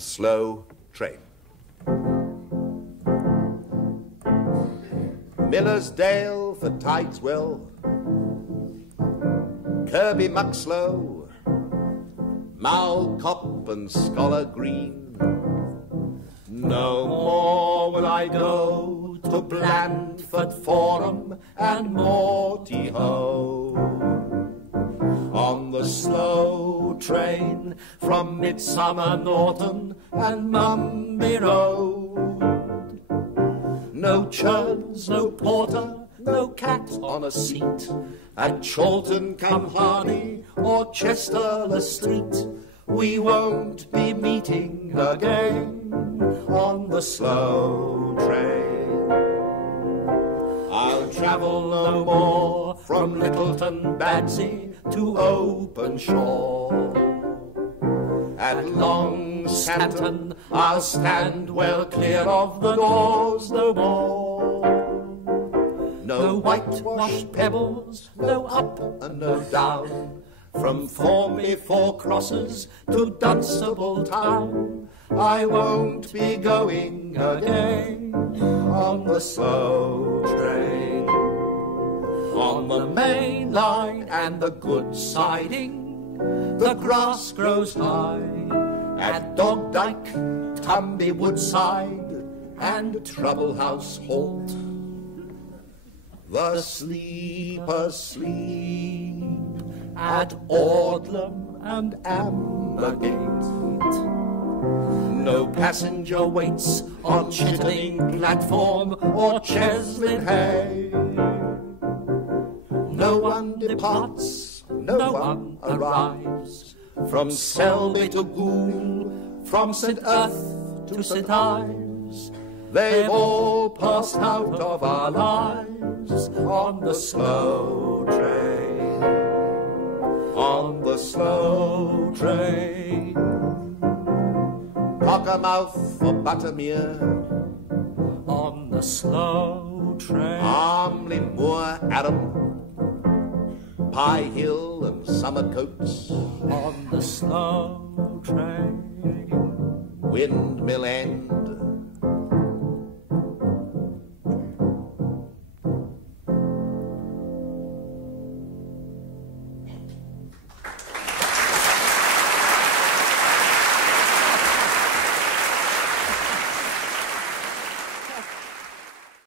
slow train. Millersdale for Tideswell, Kirby Muxlow, Malcop and Scholar Green. No more will I go to Blandford Forum and Morty Ho. On the slow train from Midsummer Norton and Mumby Road. No churns, no porter, no cat on a seat at Chorlton come Harney or Chester Street. We won't be meeting again on the slow train. I'll travel no more from Littleton Badsy to Openshaw. At Long Santon I'll stand well clear of the doors no more. No whitewashed pebbles, no up and no down, from Formby Four Crosses to Dunstable Town. I won't be going again on the slow train. On the main line and the good siding, the grass grows high. At Dogdyke, Tumby Woodside, and Trouble House Halt, the sleepers sleep at Audlam and Ambergate. No passenger waits on Chittering platform or Cheslin Hay. No one departs, no one arrives, from Selby to Goole, from St. Earth to St. Ives. They've all passed out of our lives on the slow train, on the slow train. Cockermouth for Buttermere, on the slow train. Armley Moor, Adam, Pie Hill and Summercoats, on the slow train. Windmill End,